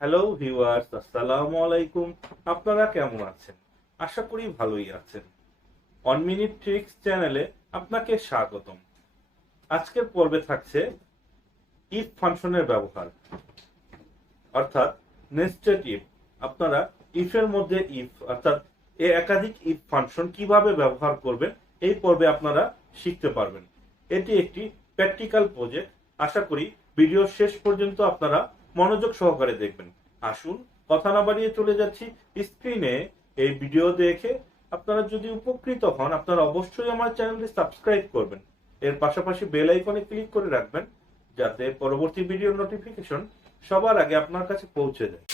Hello viewers, আসসালামু আলাইকুম। আপনারা কেমন আছেন? আশা করি ভালোই আছেন। 1 মিনিট ট্রিক্স চ্যানেলে আপনাকে স্বাগতম। আজকের পর্বে থাকছে ইফ ফাংশনের ব্যবহার, অর্থাৎ নেস্টেড ইফ। আপনারা ইফের মধ্যে ইফ অর্থাৎ একাধিক ইফ ফাংশন কিভাবে ব্যবহার করবেন এই পর্বে আপনারা শিখতে পারবেন। এটি একটি প্র্যাকটিক্যাল প্রজেক্ট। আশা করি ভিডিও শেষ পর্যন্ত আপনারা মনোযোগ সহকারে দেখবেন। আসুন কথা না বাড়িয়ে চলে যাচ্ছি স্ক্রিনে। এই ভিডিও দেখে আপনারা যদি উপকৃত হন, আপনারা অবশ্যই আমার চ্যানেলটি সাবস্ক্রাইব করবেন। এর পাশাপাশি বেল আইকনে ক্লিক করে রাখবেন, যাতে পরবর্তী ভিডিওর নোটিফিকেশন সবার আগে আপনার কাছে পৌঁছে যায়।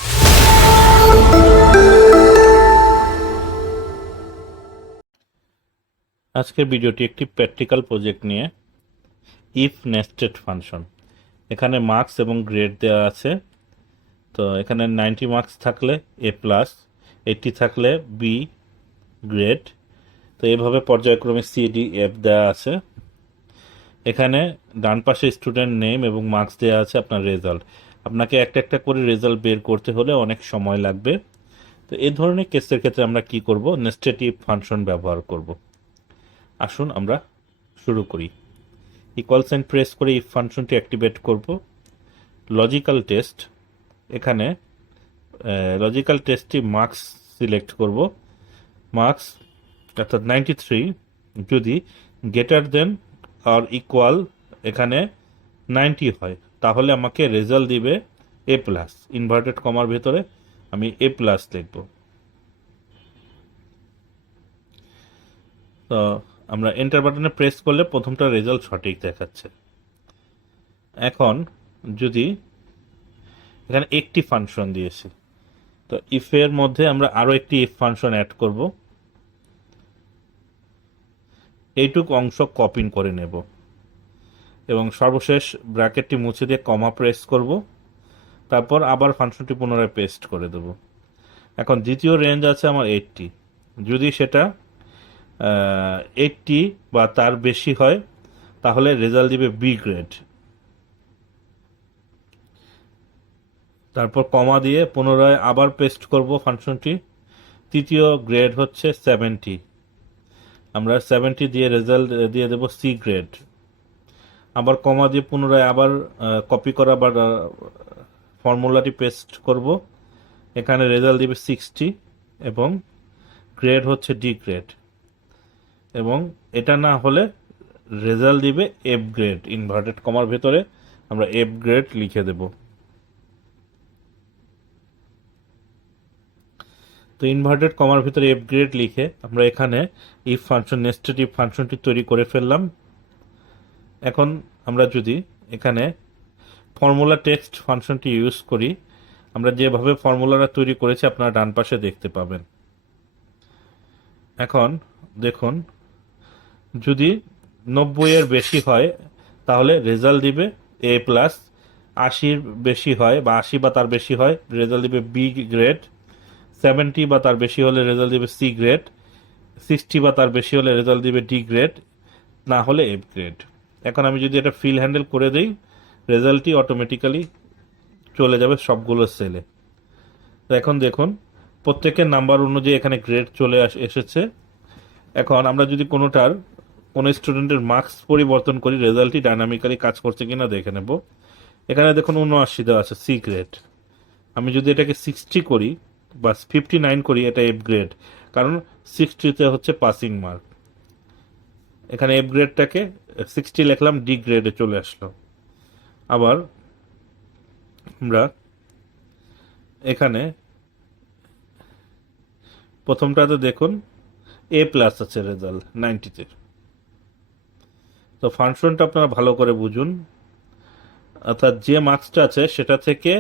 আজকের ভিডিওটি একটি প্র্যাকটিক্যাল প্রজেক্ট নিয়ে, ইফ নেস্টেড ফাংশন। এখানে মার্কস এবং গ্রেড দেওয়া আছে। তো এখানে 90 মার্কস থাকলে এ প্লাস, 80 থাকলে বি গ্রেড। তো এইভাবে পর্যায়ক্রমে সি ডি এফ দেওয়া আছে। এখানে ডান পাশে স্টুডেন্ট নেম এবং মার্কস দেওয়া আছে আপনার রেজাল্ট। আপনাকে একটা একটা করে রেজাল্ট বের করতে হলে অনেক সময় লাগবে। তো এই ধরনের কেসের ক্ষেত্রে আমরা কি করব? নেস্টেড ইফ ফাংশন ব্যবহার করব। আসুন আমরা শুরু করি। ইকুয়াল সাইন প্রেস করে ইফ ফাংশনটি অ্যাক্টিভেট করব। লজিক্যাল টেস্ট, এখানে লজিক্যাল টেস্টটি মার্কস সিলেক্ট করব। মার্কস অর্থাৎ 93 যদি গ্রেটার দেন আর ইকুয়াল এখানে 90 হয়, তাহলে আমাকে রেজাল্ট দিবে এ প্লাস। ইনভার্টেড কমার ভেতরে আমি এ প্লাস লিখব। তো আমরা এন্টার বাটনে প্রেস করলে প্রথমটা রেজাল্ট সঠিক দেখাচ্ছে। এখন যদি এখানে একটি ফাংশন দিয়েছি, তো ইফের মধ্যে আমরা আরও একটি ইফ ফাংশন অ্যাড করব। এইটুক অংশ কপি করে নেব এবং সর্বশেষ ব্র্যাকেটটি মুছে দিয়ে কমা প্রেস করব। তারপর আবার ফাংশনটি পুনরায় পেস্ট করে দেব। এখন দ্বিতীয় রেঞ্জ আছে আমার 80। যদি সেটা 80 বা তার বেশি হয়, তাহলে রেজাল্ট দিবে বি গ্রেড। তারপর কমা দিয়ে পুনরায় আবার পেস্ট করব ফাংশনটি। তৃতীয় গ্রেড হচ্ছে 70। আমরা 70 দিয়ে রেজাল্ট দিয়ে দেব সি গ্রেড। আবার কমা দিয়ে পুনরায় আবার কপি করা বা ফর্মুলাটি পেস্ট করব। এখানে রেজাল্ট দিবে 60 এবং গ্রেড হচ্ছে ডি গ্রেড। এবং এটা না হলে রেজাল্ট দিবে এফ গ্রেড। ইনভার্টেড কমার ভেতরে আমরা এফ গ্রেড লিখে দেব। তো ইনভার্টেড কমার ভিতরে এফ গ্রেড লিখে আমরা এখানে ইফ ফাংশন, নেস্টেড ইফ ফাংশনটি তৈরি করে ফেললাম। এখন আমরা যদি এখানে ফর্মুলা টেক্সট ফাংশনটি ইউজ করি, আমরা যেভাবে ফর্মুলাটা তৈরি করেছি আপনারা ডান পাশে দেখতে পাবেন। এখন দেখুন, যদি 90 এর বেশি হয় তাহলে রেজাল্ট দিবে এ প্লাস। 80-র বেশি হয় বা 80 বা তার বেশি হয়, রেজাল্ট দিবে বি গ্রেড। 70 বা তার বেশি হলে রেজাল্ট দিবে সি গ্রেড। 60 বা তার বেশি হলে রেজাল্ট দিবে ডি গ্রেড, না হলে এফ গ্রেড। এখন আমি যদি এটা ফিল হ্যান্ডেল করে দিই, রেজাল্টটি অটোমেটিক্যালি চলে যাবে সবগুলো সেলে। তো এখন দেখুন, প্রত্যেকের নাম্বার অনুযায়ী এখানে গ্রেড চলে এসেছে। এখন আমরা যদি কোনো স্টুডেন্টের মার্কস পরিবর্তন করি, রেজাল্টটি ডাইনামিক্যালি কাজ করছে কিনা দেখে নেব। এখানে দেখুন 79 দেওয়া আছে, সি গ্রেড। আমি যদি এটাকে 60 করি বা 59 করি, এটা এফ গ্রেড, কারণ 60তে হচ্ছে পাসিং মার্ক। এখানে এফ গ্রেডটাকে 60 লিখলাম, ডি গ্রেডে চলে আসলো। আবার আমরা এখানে প্রথমটাতে দেখুন এ প্লাস আছে রেজাল্ট 90-তে। তো ফাংশনটা আপনারা ভালো করে বুঝুন, অর্থাৎ যে মার্কসটা আছে সেটা থেকে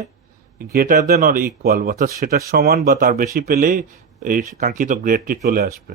গ্রেটার দেন অর ইকুয়াল, অর্থাৎ সেটার সমান বা তার বেশি পেলেই এই কাঙ্ক্ষিত গ্রেডটি চলে আসবে।